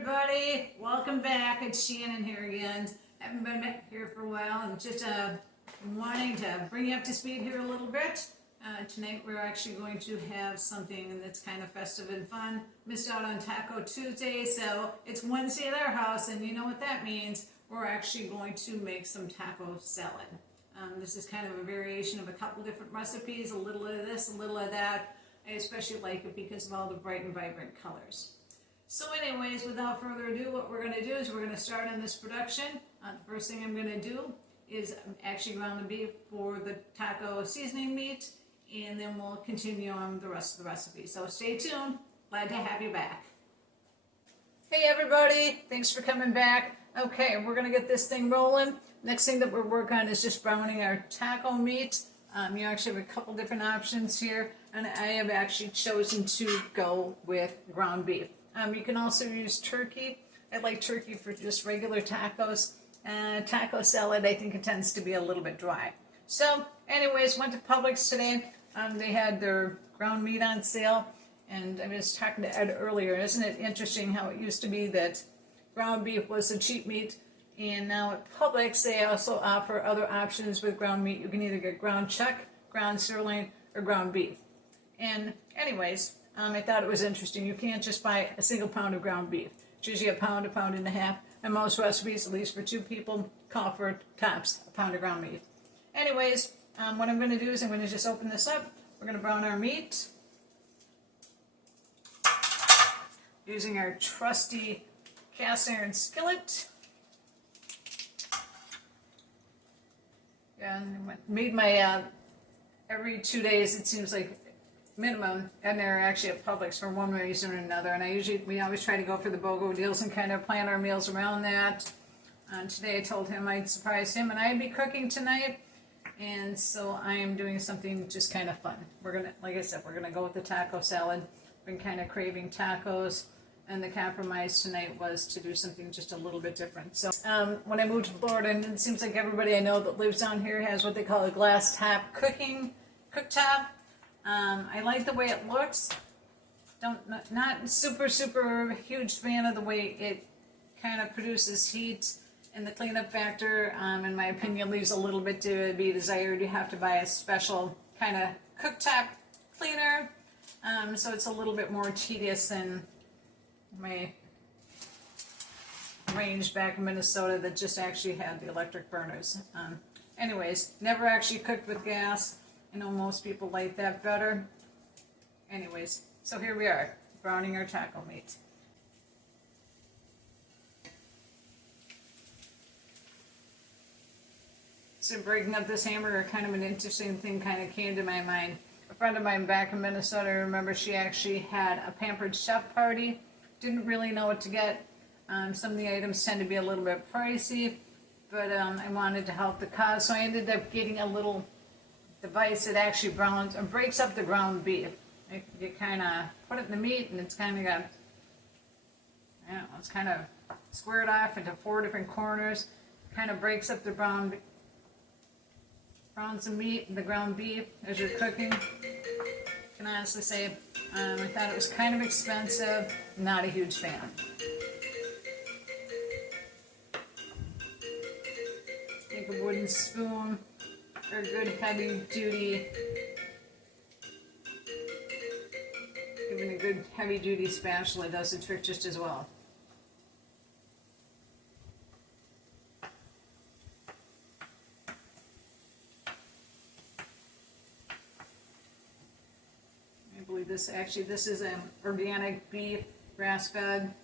everybody, welcome back. It's Shannon here again. Haven't been here for a while and just wanting to bring you up to speed here a little bit. Tonight we're actually going to have something that's kind of festive and fun. Missed out on Taco Tuesday, so it's Wednesday at our house, and you know what that means. We're actually going to make some taco salad. This is kind of a variation of a couple different recipes, a little of this, a little of that. I especially like it because of all the bright and vibrant colors. So anyways, without further ado, what we're going to do is we're going to start on this production. The first thing I'm going to do is actually ground the beef for the taco seasoning meat, and then we'll continue on the rest of the recipe. So stay tuned. Glad to have you back. Hey everybody, thanks for coming back. Okay, we're going to get this thing rolling. Next thing that we're working on is just browning our taco meat. You actually have a couple different options here, and I have actually chosen to go with ground beef. You can also use turkey. I like turkey for just regular tacos. Taco salad, I think it tends to be a little bit dry. So anyways, went to Publix today. They had their ground meat on sale, and I was talking to Ed earlier. Isn't it interesting how it used to be that ground beef was the cheap meat, and now at Publix they also offer other options with ground meat. You can either get ground chuck, ground sirloin, or ground beef. And anyways, I thought it was interesting. You can't just buy a single pound of ground beef. It's usually a pound and a half, and most recipes, at least for two people, call for tops a pound of ground beef. Anyways, what I'm going to do is I'm going to just open this up. We're going to brown our meat using our trusty cast iron skillet. And made my every 2 days, it seems like, minimum, and they're actually at Publix for one reason or another. And we always try to go for the BOGO deals and kind of plan our meals around that. Today I told him I'd surprise him and I'd be cooking tonight, and so I am doing something just kind of fun. We're gonna, like I said, we're gonna go with the taco salad. Been kind of craving tacos, and the compromise tonight was to do something just a little bit different. So when I moved to Florida, and it seems like everybody I know that lives down here has what they call a glass top cooktop. I like the way it looks. Not super huge fan of the way it kind of produces heat, and the cleanup factor, in my opinion, leaves a little bit to be desired. You have to buy a special kind of cooktop cleaner, so it's a little bit more tedious than my range back in Minnesota that just actually had the electric burners. Anyways, never actually cooked with gas. I know most people like that better. Anyways, so here we are, browning our taco meat. So breaking up this hamburger, kind of an interesting thing kind of came to my mind. A friend of mine back in Minnesota, I remember she actually had a Pampered Chef party. Didn't really know what to get. Some of the items tend to be a little bit pricey, but I wanted to help the cause, so I ended up getting a little device that actually browns and breaks up the ground beef. You kind of put it in the meat, and it's kind of got, I don't know, it's kind of squared off into 4 different corners. Kind of breaks up the browns the meat and the ground beef as you're cooking. I can honestly say I thought it was kind of expensive. Not a huge fan. Take a wooden spoon or a good heavy duty, even a good heavy duty spatula does the trick just as well. I believe this is an organic beef, grass fed,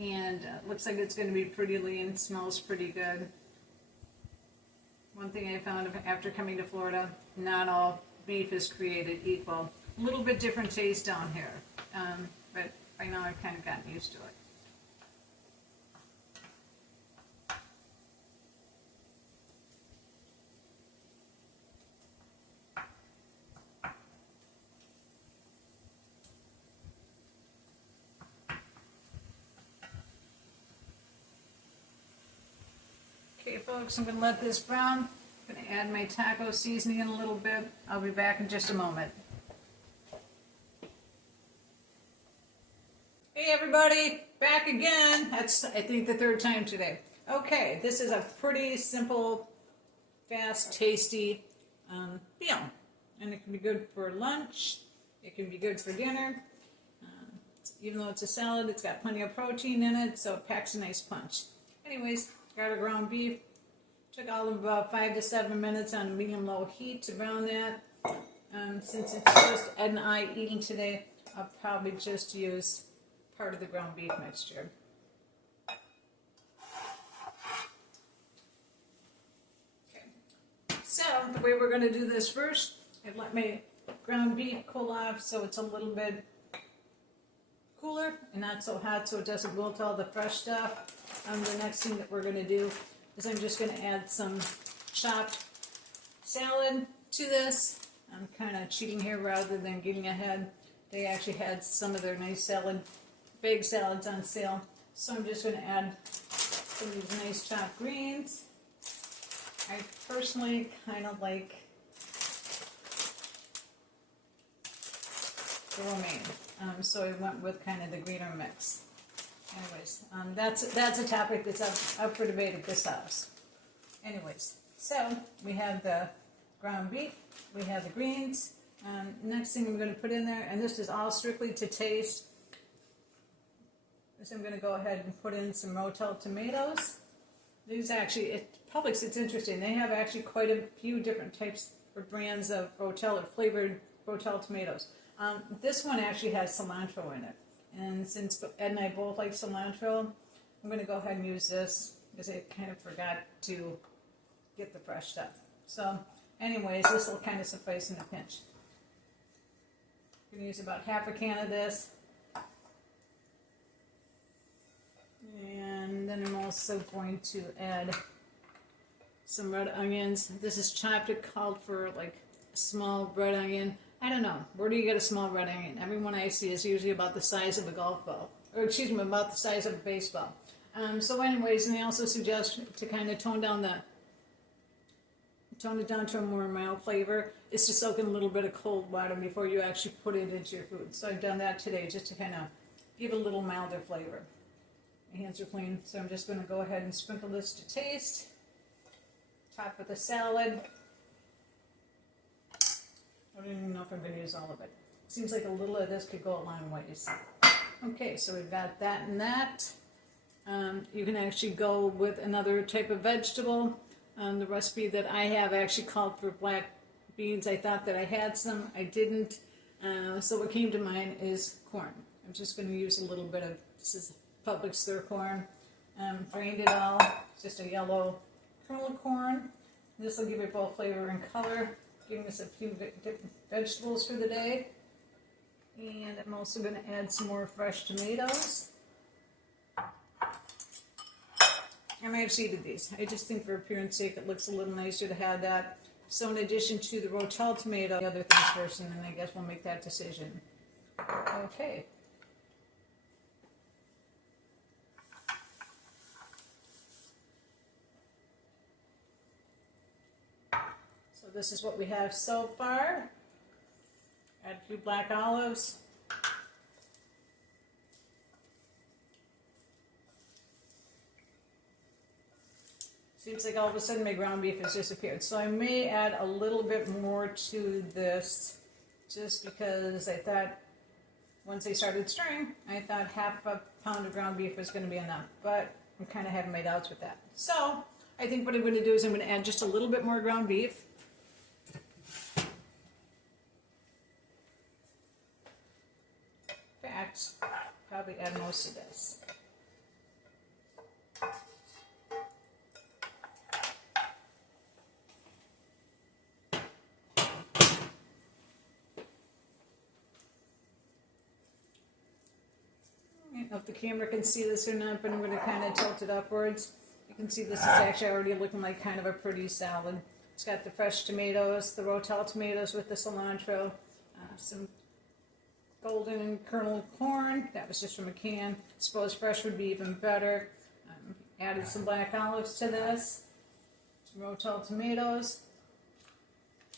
and looks like it's going to be pretty lean. Smells pretty good. One thing I found after coming to Florida, not all beef is created equal. A little bit different taste down here, but by now I've kind of gotten used to it. Okay folks, I'm going to let this brown. I'm going to add my taco seasoning in a little bit. I'll be back in just a moment. Hey everybody, back again. That's, I think, the third time today. Okay, this is a pretty simple, fast, tasty meal. And it can be good for lunch, it can be good for dinner. Even though it's a salad, it's got plenty of protein in it, so it packs a nice punch. Anyways, got our ground beef. Took all of about 5 to 7 minutes on medium-low heat to brown that. Since it's just Ed and I eating today, I'll probably just use part of the ground beef mixture. Okay. So the way we're going to do this first, I let my ground beef cool off so it's a little bit cooler and not so hot so it doesn't wilt all the fresh stuff. The next thing that we're going to do is I'm just going to add some chopped salad to this. I'm kind of cheating here rather than getting ahead. They actually had some of their nice big salads on sale. So I'm just going to add some of these nice chopped greens. I personally kind of like the romaine. So I went with kind of the greener mix. Anyways, that's a topic that's up for debate at this house. Anyways, so we have the ground beef, we have the greens. Next thing I'm going to put in there, and this is all strictly to taste, is I'm going to go ahead and put in some Rotel tomatoes. These actually, at Publix, it's interesting. They have actually quite a few different types or brands of Rotel or flavored Rotel tomatoes. This one actually has cilantro in it. And since Ed and I both like cilantro, I'm going to go ahead and use this because I kind of forgot to get the fresh stuff. So anyways, this will kind of suffice in a pinch. I'm going to use about half a can of this. And then I'm also going to add some red onions. This is chopped. It called for like a small red onion. I don't know. Where do you get a small red onion? Everyone I see is usually about the size of a golf ball. Or excuse me, about the size of a baseball. So anyways, and they also suggest to kind of tone it down to a more mild flavor, is to soak in a little bit of cold water before you actually put it into your food. So I've done that today just to kind of give it a little milder flavor. My hands are clean, so I'm just going to go ahead and sprinkle this to taste. Top with the salad. I don't even know if I'm going to use all of it. Seems like a little of this could go a long ways. Okay, so we've got that and that. You can actually go with another type of vegetable. The recipe that I have actually called for black beans. I thought that I had some. I didn't. So what came to mind is corn. I'm just going to use a little bit of, this is Publix stir corn. Drained it all. It's just a yellow kernel of corn. This will give it both flavor and color, giving us a few different vegetables for the day. And I'm also going to add some more fresh tomatoes. And I've seeded these. I just think for appearance sake it looks a little nicer to have that. So in addition to the Rotel tomato, the other things first, and then I guess we'll make that decision. Okay. So this is what we have so far. Add a few black olives. Seems like all of a sudden my ground beef has disappeared. So I may add a little bit more to this just because I thought once I started stirring, I thought half a pound of ground beef was going to be enough. But I'm kind of having my doubts with that. So I think what I'm going to do is I'm going to add just a little bit more ground beef. In fact, probably add most of this. I don't know if the camera can see this or not, but I'm going to kind of tilt it upwards. You can see this is actually already looking like kind of a pretty salad. It's got the fresh tomatoes, the Rotel tomatoes with the cilantro, some golden kernel corn. That was just from a can. Suppose fresh would be even better. Added some black olives to this. Some Rotel tomatoes.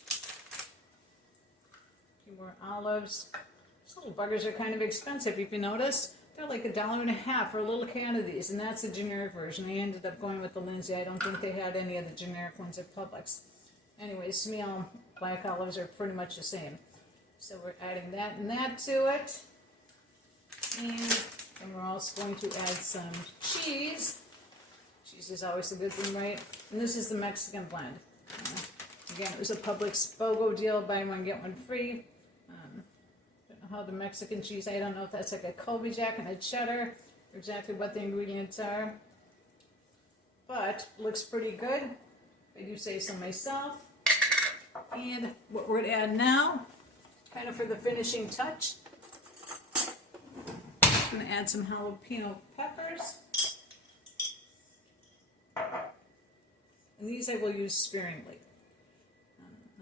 A few more olives. These little buggers are kind of expensive, if you notice. They're like $1.50 for a little can of these, and that's the generic version. I ended up going with the Lindsay. I don't think they had any of the generic ones at Publix. Anyways, to me, all black olives are pretty much the same. So we're adding that and that to it. And then we're also going to add some cheese. Cheese is always a good thing, right? And this is the Mexican blend. Again, it was a Publix BOGO deal, buy one, get one free. Don't know how the Mexican cheese, I don't know if that's like a Colby Jack and a cheddar, or exactly what the ingredients are. But looks pretty good. I do say so myself. And what we're going to add now, kind of for the finishing touch, I'm going to add some jalapeno peppers. And these I will use sparingly.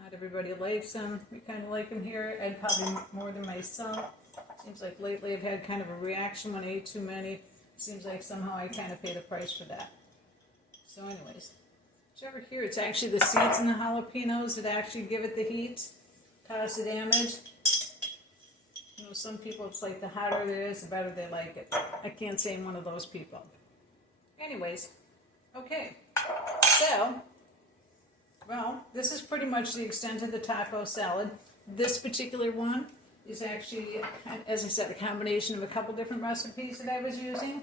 Not everybody likes them. We kind of like them here. I'd probably more than myself. Seems like lately I've had kind of a reaction when I ate too many. Seems like somehow I kind of pay the price for that. So anyways, did you ever hear it's actually the seeds in the jalapenos that actually give it the heat, cause the damage? You know, some people it's like the hotter it is, the better they like it. I can't say I'm one of those people. Anyways, okay. So, well, this is pretty much the extent of the taco salad. This particular one is actually, as I said, a combination of a couple different recipes that I was using.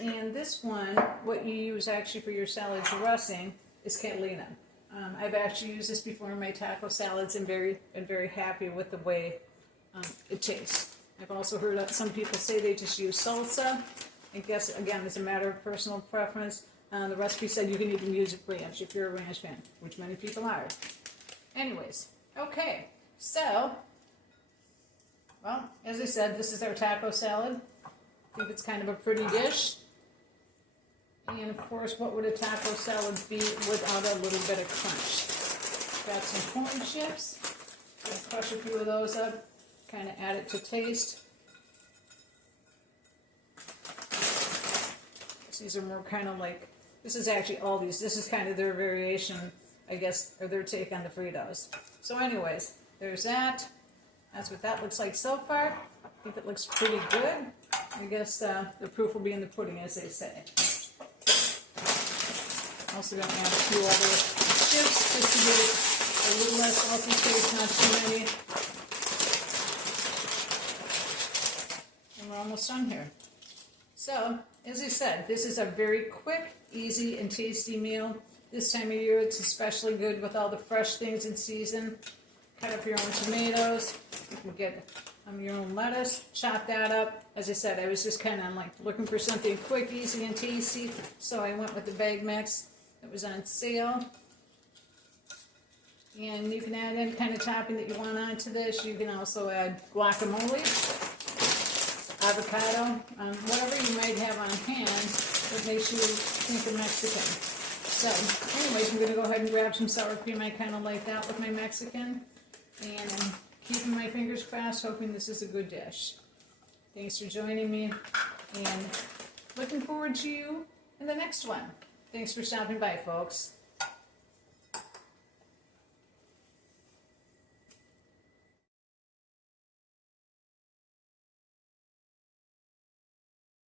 And this one, what you use actually for your salad dressing is Catalina. I've actually used this before in my taco salads and very happy with the way it tastes. I've also heard that some people say they just use salsa. I guess, again, it's a matter of personal preference. The recipe said you can even use ranch if you're a ranch fan, which many people are. Anyways, okay, so, well, as I said, this is our taco salad. I think it's kind of a pretty dish. And of course, what would a taco salad be without a little bit of crunch? Got some corn chips. Gonna crush a few of those up, kind of add it to taste. These are more kind of like, this is actually all these. This is kind of their variation, I guess, or their take on the Fritos. So anyways, there's that. That's what that looks like so far. I think it looks pretty good. I guess the proof will be in the pudding, as they say. Also going to add a few other chips just to give it a little less salty taste, not too many. And we're almost done here. So, as I said, this is a very quick, easy, and tasty meal. This time of year, it's especially good with all the fresh things in season. Cut up your own tomatoes. You can get your own lettuce. Chop that up. As I said, I was just kind of like looking for something quick, easy, and tasty. So I went with the bag mix that was on sale. And you can add any kind of topping that you want onto this. You can also add guacamole, avocado, whatever you might have on hand that makes you think of Mexican. So, anyways, I'm going to go ahead and grab some sour cream. I kind of like that with my Mexican. And I'm keeping my fingers crossed, hoping this is a good dish. Thanks for joining me, and looking forward to you in the next one. Thanks for stopping by, folks.